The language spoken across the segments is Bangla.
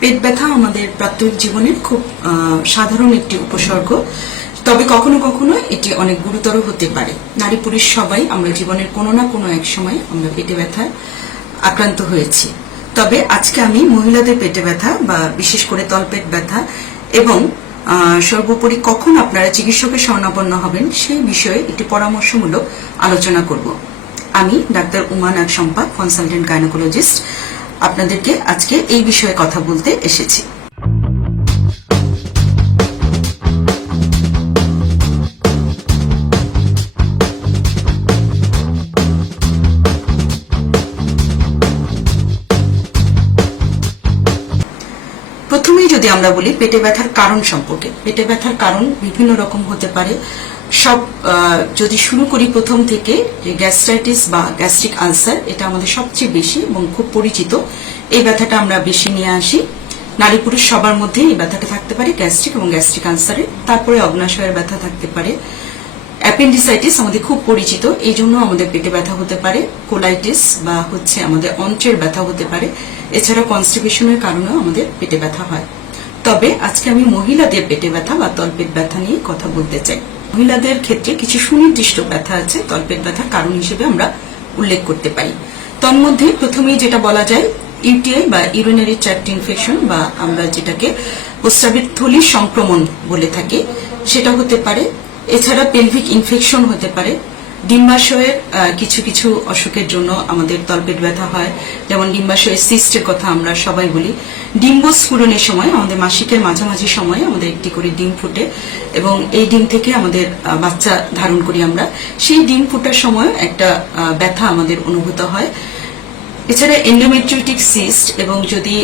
পেট ব্যথা আমাদের প্রাত্যহিক জীবনের খুব সাধারণ একটি উপসর্গ। তবে কখনো কখনো এটি অনেক গুরুতর হতে পারে। নারী পুরুষ সবাই আমরা জীবনের কোনো না কোনো এক সময় আমরা পেটে ব্যথায় আক্রান্ত হয়েছি। তবে আজকে আমি মহিলাদের পেটে ব্যথা বা বিশেষ করে তলপেট ব্যথা এবং সর্বোপরি কখন আপনারা চিকিৎসকের শরণাপন্ন হবেন সেই বিষয়ে একটি পরামর্শমূলক আলোচনা করব। আমি doctor Uma Nag Sampa consultant gynaecologist আপনাদেরকে আজকে এই বিষয়ে কথা বলতে এসেছি। প্রথমেই যদি আমরা বলি পেটে ব্যথার কারণ সম্পর্কে, পেটে ব্যথার কারণ বিভিন্ন রকম হতে পারে। সব যদি শুরু করি প্রথম থেকে, যে গ্যাস্ট্রাইটিস বা গ্যাস্ট্রিক আলসার এটা আমাদের সবচেয়ে বেশি এবং খুব পরিচিত। এই ব্যথাটা আমরা বেশি নিয়ে আসি। নারী পুরুষ সবার মধ্যে এই ব্যথাটা থাকতে পারে গ্যাস্ট্রিক এবং গ্যাস্ট্রিক আলসারে তারপরে অগ্নাশয়ের ব্যথা থাকতে পারে। অ্যাপেন্ডিসাইটিস আমাদের খুব পরিচিত, এই জন্য আমাদের পেটে ব্যথা হতে পারে। কোলাইটিস বা হচ্ছে আমাদের অন্ত্রের ব্যথা হতে পারে। এছাড়া কনস্টিপেশনের কারণেও আমাদের পেটে ব্যথা হয়। তবে আজকে আমি মহিলাদের পেটে ব্যথা বা তলপেট ব্যথা নিয়ে কথা বলতে চাই। মহিলাদের ক্ষেত্রে কিছু সুনির্দিষ্ট ব্যথা আছে, তলপেট ব্যথার কারণ হিসেবে আমরা উল্লেখ করতে পারি। তন্মধ্যে প্রথমেই যেটা বলা যায়, ইউটিআই বা ইউরিনারি ট্র্যাক্ট ইনফেকশন বা আমরা যেটাকে প্রস্রাবের থলির সংক্রমণ বলে থাকি, সেটা হতে পারে। এছাড়া পেলভিক ইনফেকশন হতে পারে ডিম্বাশয়ের কিছু কিছু অসুখের জন্য আমাদের তলপেট ব্যথা হয়। যেমন ডিম্বাশয়ের সিস্টের কথা আমরা সবাই বলি। ডিম্ব স্ফুরণের সময়, আমাদের মাসিকের মাঝামাঝি সময়ে আমাদের একটি করে ডিম ফুটে এবং এই ডিম থেকে আমাদের বাচ্চা ধারণ করি আমরা। সেই ডিম ফুটার সময় একটা ব্যথা আমাদের অনুভূত হয়। এছাড়া এন্ডোমেট্রিওটিক সিস্ট এবং যদি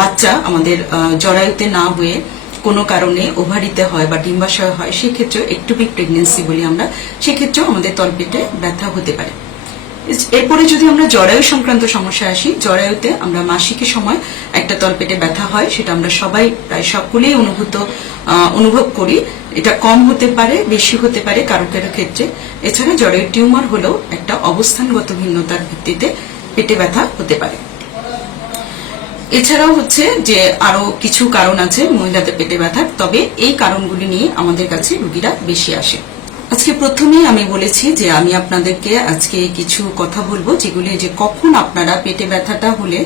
বাচ্চা আমাদের জরায়ুতে না হয়ে কোনো কারণে ওভারিতে হয় বা ডিম্বাশয় হয় সেক্ষেত্রে একটুপিক প্রেগনেন্সি বলি আমরা, সেক্ষেত্রেও আমাদের তলপেটে ব্যথা হতে পারে। এরপরে যদি আমরা জরায়ু সংক্রান্ত সমস্যা আসি, জরায়ুতে আমরা মাসিকের সময় একটা তলপেটে ব্যথা হয়, সেটা আমরা সবাই প্রায় সকলেই অনুভূত অনুভব করি। এটা কম হতে পারে, বেশি হতে পারে কারও কারও ক্ষেত্রে। এছাড়া জরায়ু টিউমার হলেও একটা অবস্থানগত ভিন্নতার ভিত্তিতে পেটে ব্যথা হতে পারে। এছাড়াও হচ্ছে যে আরও কিছু কারণ আছে মহিলাদের পেটে ব্যথার, তবে এই কারণগুলি নিয়ে আমাদের কাছে রুগীরা বেশি আসে। আজকে প্রথমেই আমি বলেছি যে আমি আপনাদেরকে আজকে কিছু কথা বলব যেগুলি যে কখন আপনারা পেটে ব্যথাটা হলে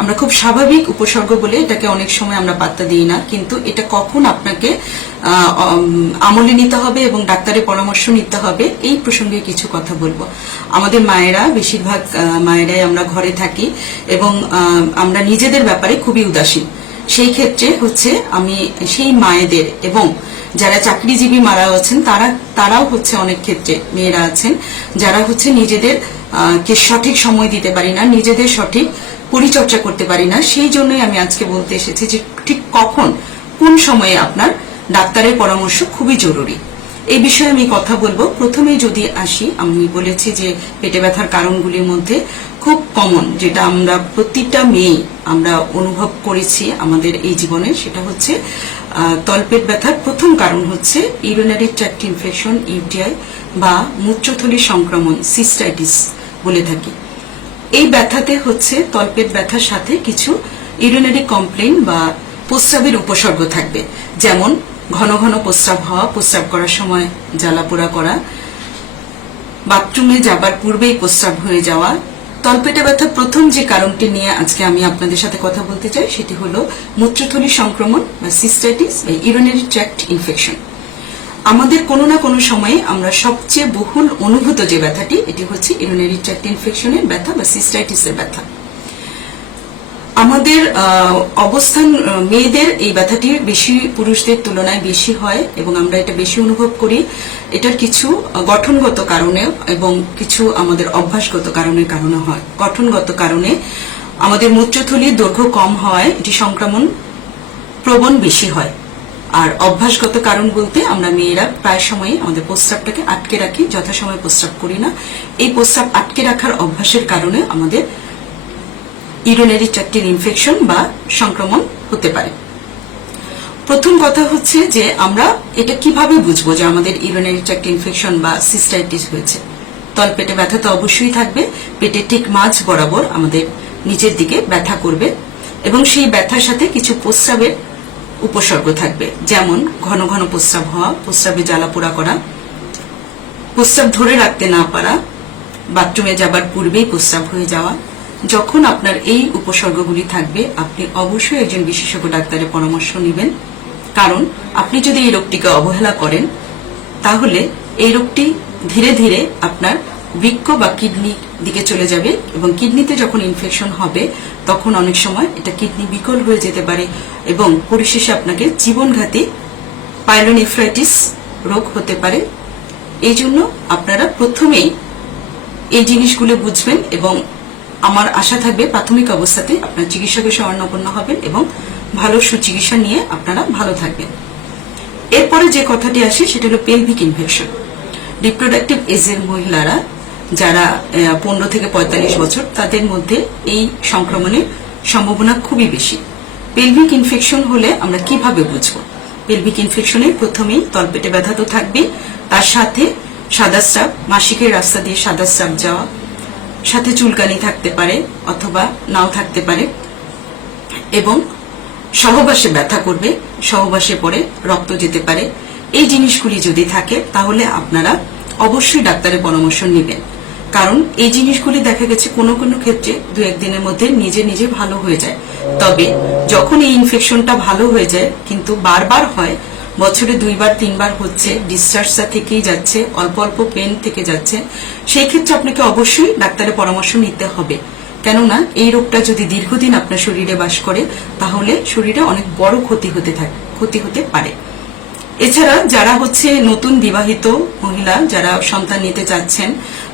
আমরা খুব স্বাভাবিক উপসর্গ বলে এটাকে অনেক সময় আমরা পাত্তা দিই না, কিন্তু এটা কখন আপনাকে আমলে নিতে হবে এবং ডাক্তারের পরামর্শ নিতে হবে, এই প্রসঙ্গে কিছু কথা বলব। আমাদের মায়েরা বেশিরভাগ মায়েরাই আমরা ঘরে থাকি এবং আমরা নিজেদের ব্যাপারে খুবই উদাসীন। সেই ক্ষেত্রে হচ্ছে আমি সেই মায়েদের এবং যারা চাকরিজীবী মারা আছেন, তারা, তারাও হচ্ছে অনেক ক্ষেত্রে মেয়েরা আছেন, যারা হচ্ছে নিজেদের কে সঠিক সময় দিতে পারি না, নিজেদের সঠিক পরিচর্যা করতে পারি না, সেই জন্যই আমি আজকে বলতে এসেছি যে ঠিক কখন, কোন সময়ে আপনার ডাক্তারের পরামর্শ খুবই জরুরি। এই বিষয়ে আমি কথা বলব। প্রথমে যদি আসি, আমি বলেছি যে পেটে ব্যথার কারণগুলির মধ্যে খুব কমন যেটা আমরা প্রতিটা মেয়ে আমরা অনুভব করেছি আমাদের এই জীবনে, সেটা হচ্ছে তলপেট ব্যথার প্রথম কারণ হচ্ছে ইউরিনারি ট্র্যাক্ট ইনফেকশন ইউটিআই বা মূত্রথলির সংক্রমণ সিস্টাইটিস বলে থাকি। এই ব্যথাতে হচ্ছে তলপেট ব্যথার সাথে কিছু ইউরিনারি কমপ্লেন বা প্রস্রাবের উপসর্গ থাকবে। যেমন ঘন ঘন প্রস্রাব হওয়া, প্রস্রাব করার সময় জ্বালাপোড়া করা, বাথরুমে যাবার পূর্বেই প্রস্রাব হয়ে যাওয়া তলপেটে ব্যথার প্রথম যে কারণটি নিয়ে আজকে আমি আপনাদের সাথে কথা বলতে চাই, সেটি হলো মূত্রথলি সংক্রমণ বা সিস্টাইটিস বা ইউরিনারি ট্র্যাক্ট ইনফেকশন। আমাদের কোনো না কোনো সময়ে আমরা সবচেয়ে বহুল অনুভূত যে ব্যথাটি, এটি হচ্ছে ইউরিনারি ট্র্যাক্ট ইনফেকশনের ব্যথা বা সিস্টাইটিসের ব্যথা। আমাদের অবস্থান মেয়েদের এই ব্যথাটি বেশি পুরুষদের তুলনায় বেশি হয় এবং আমরা এটা বেশি অনুভব করি। এটার কিছু গঠনগত কারণে এবং কিছু আমাদের অভ্যাসগত কারণের কারণে হয়। গঠনগত কারণে আমাদের মূত্রথলির দৈর্ঘ্য কম হওয়ায় এটি সংক্রমণ প্রবণ বেশি হয়। আর অভ্যাসগত কারণ বলতে আমরা মেয়েরা প্রায় সময় আমাদের প্রস্রাবটাকে আটকে রাখি, যথাসময়ে প্রস্রাব করি না। এই প্রস্রাব আটকে রাখার অভ্যাসের কারণে আমাদের ইউরিনারি ট্র্যাক্টের ইনফেকশন বা সংক্রমণ হতে পারে। প্রথম কথা হচ্ছে যে আমরা এটা কীভাবে বুঝব যে আমাদের ইউরিনারি ট্র্যাক্ট ইনফেকশন বা সিস্টাইটিস হয়েছে? তলপেটে ব্যথা তো অবশ্যই থাকবে পেটের ঠিক মাঝ বরাবর আমাদের নিচের দিকে ব্যথা করবে এবং সেই ব্যথার সাথে কিছু প্রস্রাবের উপসর্গ থাকবে, যেমন ঘন ঘন প্রস্রাব হওয়া, প্রস্রাবে জ্বালা পোড়া করা, প্রস্রাব ধরে রাখতে না পারা, বাথরুমে যাবার পূর্বেই প্রস্রাব হয়ে যাওয়া যখন আপনার এই উপসর্গগুলি থাকবে, আপনি অবশ্যই একজন বিশেষজ্ঞ ডাক্তারের পরামর্শ নেবেন। কারণ, আপনি যদি এই রোগটিকে অবহেলা করেন, তাহলে এই রোগটি ধীরে ধীরে আপনার বৃক্ষ বা কিডনি দিকে চলে যাবে এবং কিডনিতে যখন ইনফেকশন হবে, তখন অনেক সময় এটা কিডনি বিকল হয়ে যেতে পারে এবং পরিশেষে আপনাকে জীবনঘাতী পাইলোনেফ্রাইটিস রোগ হতে পারে। এই জন্য আপনারা প্রথমেই এই জিনিসগুলো বুঝবেন এবং আমার আশা থাকবে প্রাথমিক অবস্থাতে আপনার চিকিৎসকের শরণাপন্ন হবেন এবং ভালো সুচিকিৎসা নিয়ে আপনারা ভালো থাকবেন। এরপরে যে কথাটি আসে, সেটা হলো পেলভিক ইনফেকশন রিপ্রোডাক্টিভ এজের মহিলারা যারা পনেরো থেকে পঁয়তাল্লিশ বছর, তাদের মধ্যে এই সংক্রমণের সম্ভাবনা খুবই বেশি। পেলভিক ইনফেকশন হলে আমরা কীভাবে বুঝব? পেলভিক ইনফেকশনে প্রথমেই তলপেটে ব্যথা তো থাকবে তার সাথে সাদা স্রাব, মাসিকের রাস্তা দিয়ে সাদা স্রাব যাওয়া সাথে চুলকানি থাকতে পারে অথবা নাও থাকতে পারে এবং সহবাসে ব্যথা করবে, সহবাসে পরে রক্ত যেতে পারে। এই জিনিসগুলি যদি থাকে, তাহলে আপনারা অবশ্যই ডাক্তারের পরামর্শ নেবেন। কারণ এই জিনিসগুলি দেখা গেছে কোনো কোনো ক্ষেত্রে দু একদিনের মধ্যে নিজে নিজে ভালো হয়ে যায়। তবে যখন এই ইনফেকশনটা ভালো হয়ে যায়, কিন্তু বারবার হয় বছরে দুইবার, তিনবার হচ্ছে ডিসচার্জটা থেকেই যাচ্ছে, অল্প অল্প পেন থেকে যাচ্ছে। সেই ক্ষেত্রে আপনাকে অবশ্যই ডাক্তারের পরামর্শ নিতে হবে। কেননা এই রোগটা যদি দীর্ঘদিন আপনার শরীরে বাস করে, তাহলে শরীরে অনেক বড় ক্ষতি হতে থাকে, ক্ষতি হতে পারে। এছাড়া যারা হচ্ছে নতুন বিবাহিত মহিলা, যারা সন্তান নিতে চাচ্ছেন,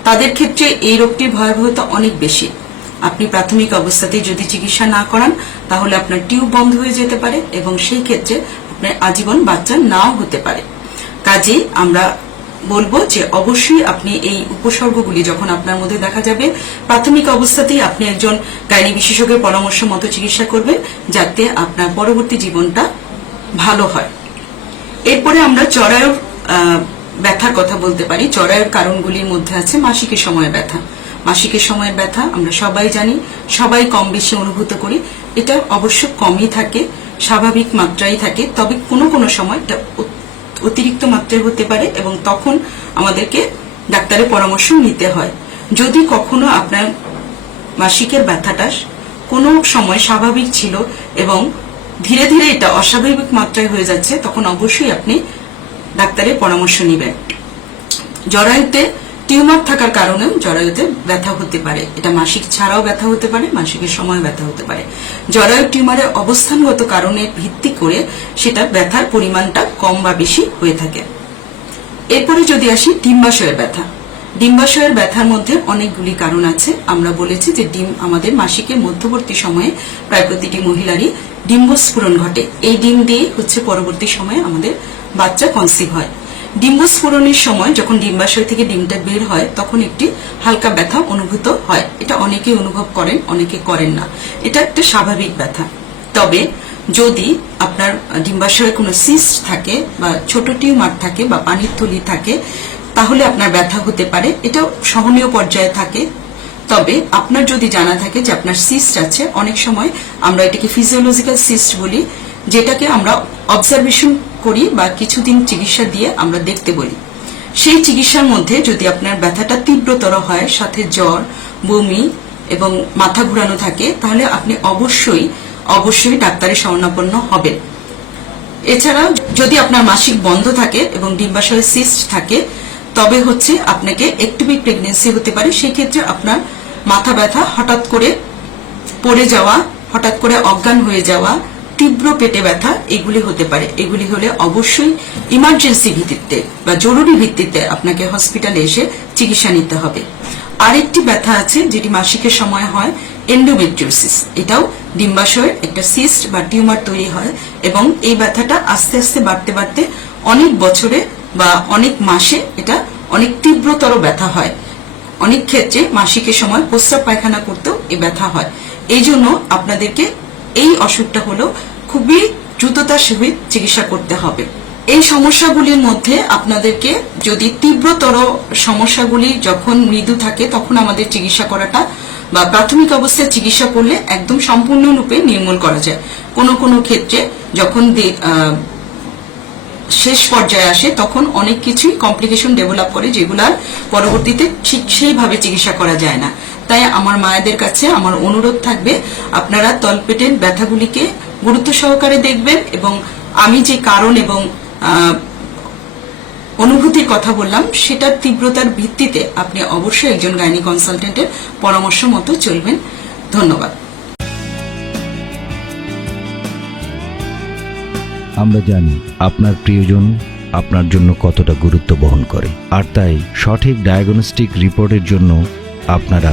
তাদের ক্ষেত্রে এই রোগটির ভয়াবহতা অনেক বেশি। আপনি প্রাথমিক অবস্থাতেই যদি চিকিৎসা না করান, তাহলে আপনার টিউব বন্ধ হয়ে যেতে পারে এবং সেই ক্ষেত্রে আপনার আজীবন বাচ্চা নাও হতে পারে। কাজে আমরা বলব যে অবশ্যই আপনি এই উপসর্গগুলি যখন আপনার মধ্যে দেখা যাবে, প্রাথমিক অবস্থাতেই আপনি একজন গাইনি বিশেষজ্ঞের পরামর্শ মতো চিকিৎসা করবেন যাতে আপনার পরবর্তী জীবনটা ভালো হয়। এরপরে আমরা চড়ায়ুর ব্যথার কথা বলতে পারি। চড়ায়ুর কারণগুলির মধ্যে আছে মাসিকের সময় ব্যথা। মাসিকের সময় ব্যথা আমরা সবাই জানি, সবাই কম বেশি অনুভূত করি। এটা অবশ্য কমই থাকে। স্বাভাবিক মাত্রায় থাকে, তবে কোনো কোনো সময় এটা অতিরিক্ত মাত্রায় হতে পারে এবং তখন আমাদেরকে ডাক্তারের পরামর্শ নিতে হয়। যদি কখনো আপনার মাসিকের ব্যথাটা কোনো সময় স্বাভাবিক ছিল এবং ধীরে ধীরে এটা অস্বাভাবিক মাত্রায় হয়ে যাচ্ছে, তখন অবশ্যই আপনি ডাক্তারের পরামর্শ নেবেন। জরায়ুতে টিউমার থাকার কারণেও জরায়ুতে ব্যথা হতে পারে। এটা মাসিক ছাড়াও ব্যথা হতে পারে, মাসিকের সময় ব্যথা হতে পারে। জরায়ু টিউমারের অবস্থানগত কারণে ভিত্তি করে সেটা ব্যথার পরিমাণটা কম বা বেশি হয়ে থাকে। এরপরে যদি আসি ডিম্বাশয়ের ব্যথা। ডিম্বাশয়ের ব্যথার মধ্যে অনেকগুলি কারণ আছে। আমরা বলেছি যে ডিম আমাদের মাসিকের মধ্যবর্তী সময়ে প্রায় প্রতিটি মহিলারই ডিম্বস্ফুরণ ঘটে। এই ডিম দিয়ে হচ্ছে পরবর্তী সময়ে আমাদের বাচ্চা কনসিভ হয়। ডিম্বস্ফুরণের সময় যখন ডিম্বাশয় থেকে ডিমটা বের হয়, তখন একটি হালকা ব্যথা অনুভূত হয়। এটা অনেকে অনুভব করেন, অনেকে করেন না। এটা একটা স্বাভাবিক ব্যথা। তবে যদি আপনার ডিম্বাশয়ে কোনো সিস্ট থাকে বা ছোট টিউমার থাকে বা পানির থলি থাকে, তাহলে আপনার ব্যথা হতে পারে। এটাও সহনীয় পর্যায়ে থাকে। তবে আপনার যদি জানা থাকে যে আপনার সিস্ট আছে, অনেক সময় আমরা এটাকে ফিজিওলজিক্যাল সিস্ট বলি, যেটাকে আমরা অবজারভেশন করি বা কিছুদিন চিকিৎসা দিয়ে আমরা দেখতে বলি সেই চিকিৎসার মধ্যে যদি আপনার ব্যথাটা তীব্রতর হয়, সাথে জ্বর, বমি এবং মাথা ঘুরানো থাকে, তাহলে আপনি অবশ্যই অবশ্যই ডাক্তারের শরণাপন্ন হবেন। এছাড়া যদি আপনার মাসিক বন্ধ থাকে এবং ডিম্বাশয়ে সিস্ট থাকে, তবে হচ্ছে আপনাকে একটিভিক প্রেগনেন্সি হতে পারে। সেই ক্ষেত্রে আপনার মাথা ব্যথা হঠাৎ করে পড়ে যাওয়া, হঠাৎ করে অজ্ঞান হয়ে যাওয়া তীব্র পেটে ব্যথা, এগুলি হতে পারে। এগুলি হলে অবশ্যই ইমার্জেন্সি ভিত্তিতে বা জরুরি ভিত্তিতে আপনাকে হসপিটালে এসে চিকিৎসা নিতে হবে। আরেকটি ব্যথা আছে যেটি মাসিকের সময় হয় এন্ডোমেট্রিওসিস এটাও ডিম্বাশয়ের একটা সিস্ট বা টিউমার তৈরি হয় এবং এই ব্যথাটা আস্তে আস্তে বাড়তে বাড়তে অনেক বছরে বা অনেক মাসে এটা অনেক তীব্রতর ব্যথা হয়। অনেক ক্ষেত্রে মাসিকের সময় প্রস্রাব পায়খানা করতেও এই ব্যথা হয়। এই জন্য আপনাদেরকে এই অসুখটা হলো খুবই দ্রুততার সহিত চিকিৎসা করতে হবে। এই সমস্যাগুলির মধ্যে আপনাদেরকে যদি তীব্রতর সমস্যাগুলি যখন মৃদু থাকে, তখন আমাদের চিকিৎসা করাটা বা প্রাথমিক অবস্থায় চিকিৎসা করলে একদম সম্পূর্ণরূপে নির্মূল করা যায়। কোনো কোনো ক্ষেত্রে যখন শেষ পর্যায়ে আসে, তখন অনেক কিছুই কমপ্লিকেশন ডেভেলপ করে যেগুলো পরবর্তীতে ঠিক সেইভাবে চিকিৎসা করা যায় না। তাই আমার মায়েদের কাছে আমার অনুরোধ থাকবে, আপনারা তলপেটের ব্যথাগুলিকে গুরুত্ব সহকারে দেখবেন এবং আমি যে কারণ এবং অনুভূতির কথা বললাম, সেটার তীব্রতার ভিত্তিতে আপনি অবশ্যই একজন গাইনি কনসালটেন্টের পরামর্শ মতো চলবেন। ধন্যবাদ। আমরা জানি আপনার প্রিয়জন আপনার জন্য কতটা গুরুত্ব বহন করে, আর তাই সঠিক ডায়াগনস্টিক রিপোর্টের জন্য আপনারা